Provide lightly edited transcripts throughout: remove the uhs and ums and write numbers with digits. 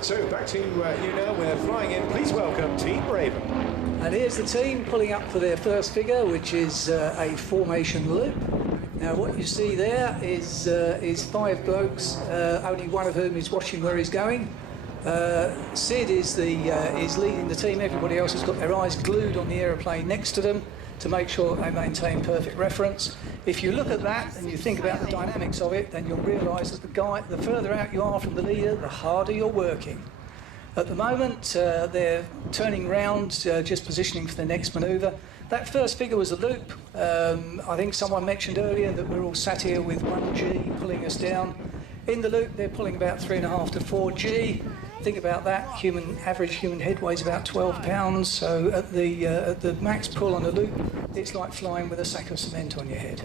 So back to you now. We're flying in. Please welcome Team Raven. And here's the team pulling up for their first figure, which is a formation loop. Now what you see there is 5 blokes, only one of whom is watching where he's going. Sid is leading the team. Everybody else has got their eyes glued on the aeroplane next to them to make sure they maintain perfect reference. If you look at that and you think about the dynamics of it, then you'll realise that the further out you are from the leader, the harder you're working. At the moment, they're turning round, just positioning for the next manoeuvre. That first figure was a loop. I think someone mentioned earlier that we're all sat here with 1G pulling us down. In the loop, they're pulling about 3.5 to 4G. Think about that. Average human head weighs about 12 pounds. So at the max pull on a loop, it's like flying with a sack of cement on your head.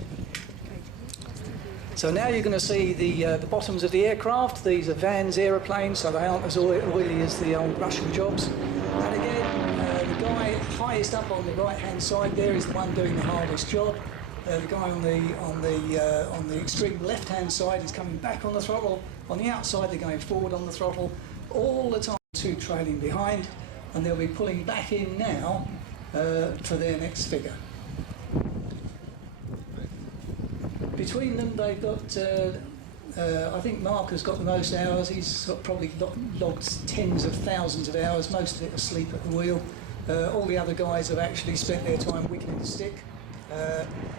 So now you're going to see the bottoms of the aircraft. These are Van's aeroplanes, so they aren't as oily as the old Russian jobs. And again, the guy highest up on the right-hand side there is the one doing the hardest job. The guy on the extreme left-hand side is coming back on the throttle. On the outside, they're going forward on the throttle. All the time, 2 trailing behind, and they'll be pulling back in now for their next figure. Between them, they've got, I think Mark has got the most hours. He's got probably logged tens of thousands of hours, most of it asleep at the wheel. All the other guys have actually spent their time wiggling the stick.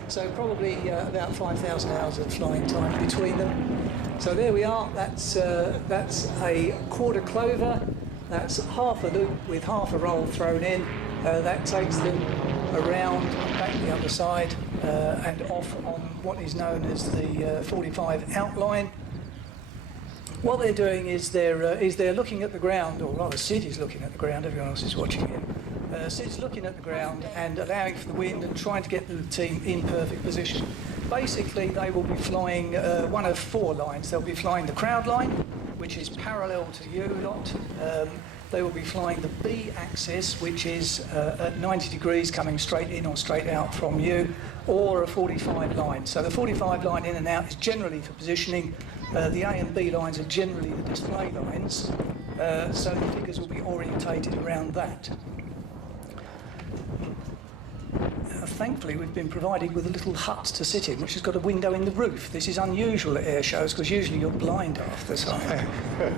So probably about 5,000 hours of flying time between them. So there we are. That's a quarter clover. That's half a loop with half a roll thrown in. That takes them around back the other side and off on what is known as the 45 outline. What they're doing is they're looking at the ground, or rather Sid is looking at the ground. Everyone else is watching him. Sid's looking at the ground and allowing for the wind and trying to get the team in perfect position. Basically, they will be flying one of 4 lines. They'll be flying the crowd line, which is parallel to you lot. They will be flying the B axis, which is at 90 degrees coming straight in or straight out from you, or a 45 line. So the 45 line in and out is generally for positioning. The A and B lines are generally the display lines. So the figures will be orientated around that. Thankfully, we've been provided with a little hut to sit in, which has got a window in the roof. This is unusual at air shows, because usually you're blind half the time.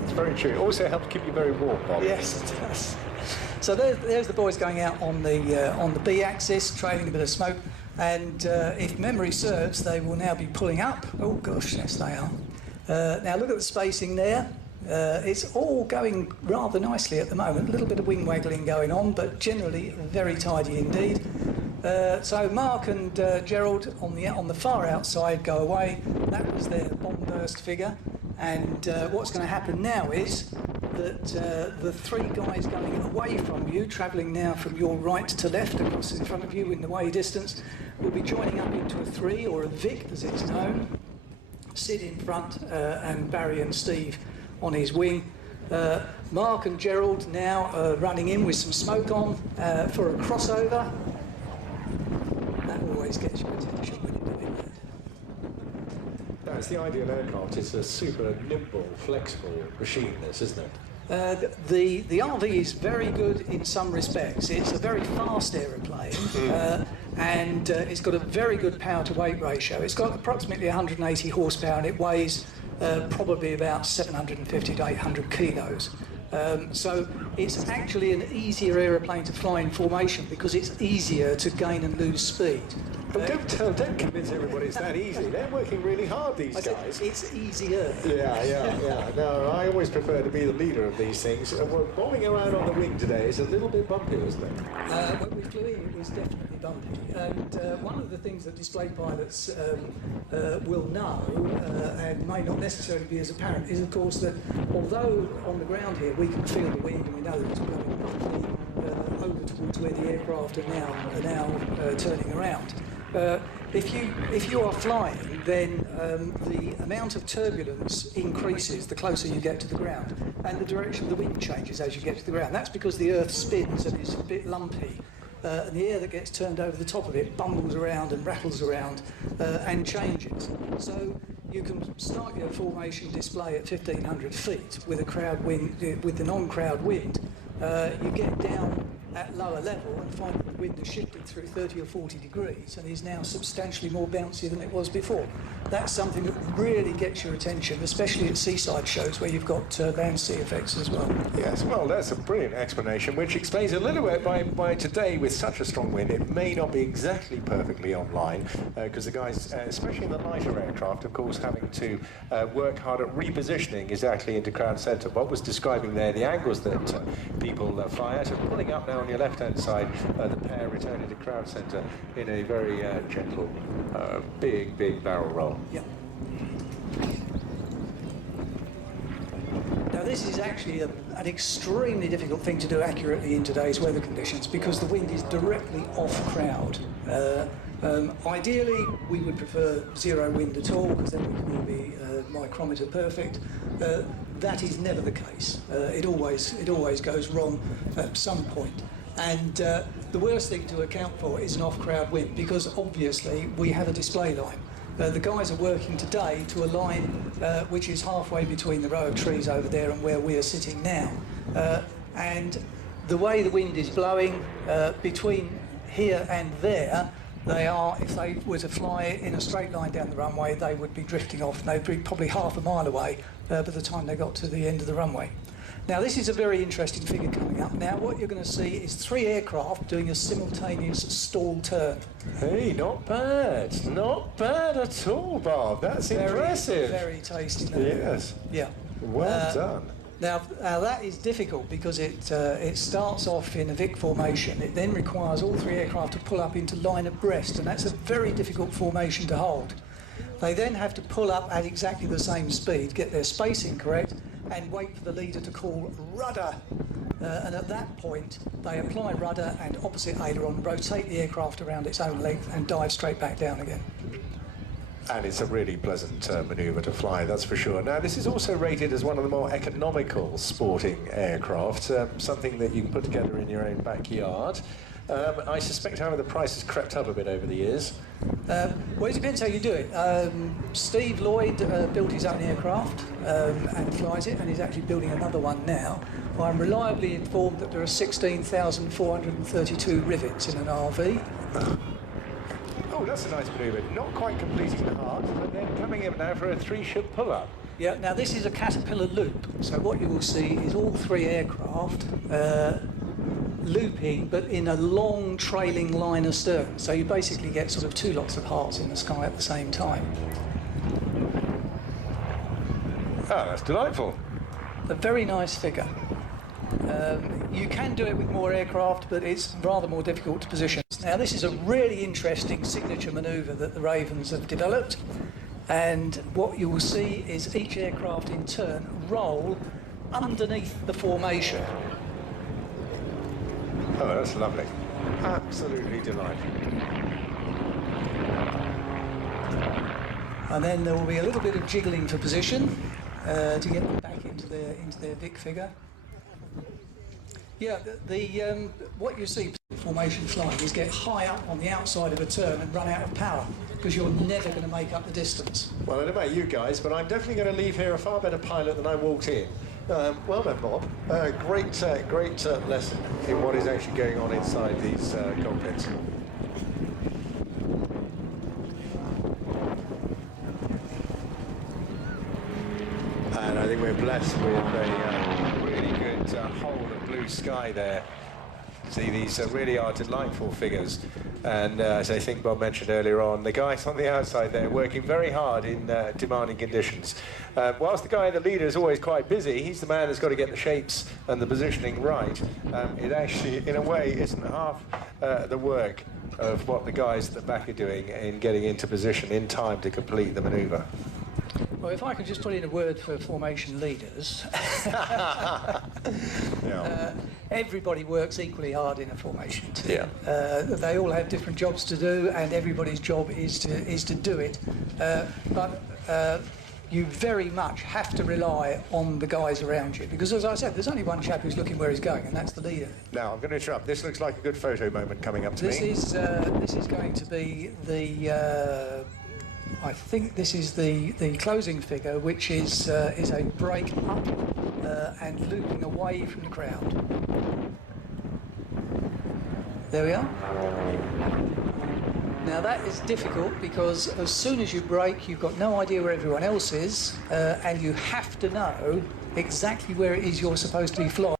It's very true. It also helps keep you very warm, Bob. Yes, it does. So there's the boys going out on the B axis, trailing a bit of smoke, and if memory serves, they will now be pulling up. Oh gosh, yes they are. Now look at the spacing there. It's all going rather nicely at the moment. A little bit of wing waggling going on, but generally very tidy indeed. So Mark and Gerald on the far outside go away. That was their bomb burst figure, and what's going to happen now is that the 3 guys going away from you, travelling now from your right to left across in front of you in the way distance, will be joining up into a 3, or a Vic as it's known. Sid in front and Barry and Steve on his wing. Mark and Gerald now running in with some smoke on for a crossover. That always gets your attention when you're doing that. That's the ideal aircraft. It's a super nimble, flexible machine, this, isn't it? The RV is very good in some respects. It's a very fast aeroplane, and it's got a very good power to weight ratio. It's got approximately 180 horsepower, and it weighs probably about 750 to 800 kilos. So it's actually an easier aeroplane to fly in formation because it's easier to gain and lose speed. But don't convince everybody it's that easy. They're working really hard, these guys. It's easier. Yeah. No, I always prefer to be the leader of these things. Well, bombing around on the wing today is a little bit bumpy, isn't it? When we flew in, it was definitely bumpy. And one of the things that display pilots will know, and may not necessarily be as apparent, is of course that although on the ground here we can feel the wind and we know that it's blowing roughly over towards where the aircraft are now turning around. If you are flying, then the amount of turbulence increases the closer you get to the ground, and the direction of the wind changes as you get to the ground. That's because the Earth spins and is a bit lumpy. and the air that gets turned over the top of it bumbles around and rattles around and changes. So you can start your formation display at 1,500 feet with a crowd wind, with the non-crowd wind. You get down at lower level and find that the wind has shifted through 30 or 40 degrees and is now substantially more bouncy than it was before. That's something that really gets your attention, especially at seaside shows where you've got land sea effects as well. Yes, well, that's a brilliant explanation, which explains a little bit why today, with such a strong wind, it may not be exactly perfectly online, because the guys, especially in the lighter aircraft, of course, having to work hard at repositioning exactly into crowd centre. Bob was describing there the angles that people fly at, and pulling up now on your left-hand side, the pair returning to crowd centre in a very gentle, big barrel roll. Yeah. Now this is actually an extremely difficult thing to do accurately in today's weather conditions because the wind is directly off crowd. Ideally, we would prefer zero wind at all because then we can all be micrometer perfect. That is never the case. It always goes wrong at some point. And the worst thing to account for is an off-crowd wind because obviously we have a display line. The guys are working today to a line which is halfway between the row of trees over there and where we are sitting now. And the way the wind is blowing between here and there, they are, if they were to fly in a straight line down the runway, they would be drifting off and they'd be probably half a mile away by the time they got to the end of the runway. Now this is a very interesting figure coming up. Now what you're going to see is 3 aircraft doing a simultaneous stall turn. Hey, not bad at all, Bob. That's impressive. Very tasty. Yes. Yeah. Well done. Now that is difficult because it starts off in a Vic formation. It then requires all 3 aircraft to pull up into line abreast, and that's a very difficult formation to hold. They then have to pull up at exactly the same speed, get their spacing correct, and wait for the leader to call rudder. And at that point, they apply rudder and opposite aileron, rotate the aircraft around its own length and dive straight back down again. And it's a really pleasant manoeuvre to fly, that's for sure. Now, this is also rated as one of the more economical sporting aircraft, something that you can put together in your own backyard. I suspect, however, the price has crept up a bit over the years. Well, it depends how you do it. Steve Lloyd built his own aircraft and flies it, and he's actually building another one now. I'm reliably informed that there are 16,432 rivets in an RV. Oh, that's a nice manoeuvre. Not quite completing the heart, but then coming in now for a 3-ship pull-up. Yeah, now this is a Caterpillar loop, so what you will see is all 3 aircraft looping, but in a long trailing line astern. So you basically get sort of 2 lots of hearts in the sky at the same time. Oh, that's delightful. A very nice figure. You can do it with more aircraft, but it's rather more difficult to position. Now this is a really interesting signature manoeuvre that the Ravens have developed, and what you will see is each aircraft in turn roll underneath the formation. Oh, that's lovely. Absolutely delightful. And then there will be a little bit of jiggling for position to get them back into their Vic figure. Yeah, what you see formation flying is get high up on the outside of a turn and run out of power because you're never going to make up the distance. Well, I don't know about you guys, but I'm definitely going to leave here a far better pilot than I walked in. Well done, Bob. Great lesson in what is actually going on inside these cockpits. And I think we're blessed with a really good whole of blue sky there. See, these really are delightful figures. And as I think Bob mentioned earlier on, the guys on the outside there working very hard in demanding conditions. Whilst the guy, the leader, is always quite busy, he's the man that's got to get the shapes and the positioning right. It actually, in a way, isn't half the work of what the guys at the back are doing in getting into position in time to complete the manoeuvre. Well, if I could just put in a word for formation leaders. Yeah. Everybody works equally hard in a formation team. Yeah. They all have different jobs to do, and everybody's job is to do it. But you very much have to rely on the guys around you, because as I said, there's only one chap who's looking where he's going, and that's the leader. Now, I'm going to interrupt. This looks like a good photo moment coming up to This me. is going to be the. I think this is the closing figure, which is a break up and looping away from the crowd. There we are. Now that is difficult because as soon as you brake, you've got no idea where everyone else is, and you have to know exactly where it is you're supposed to be flying.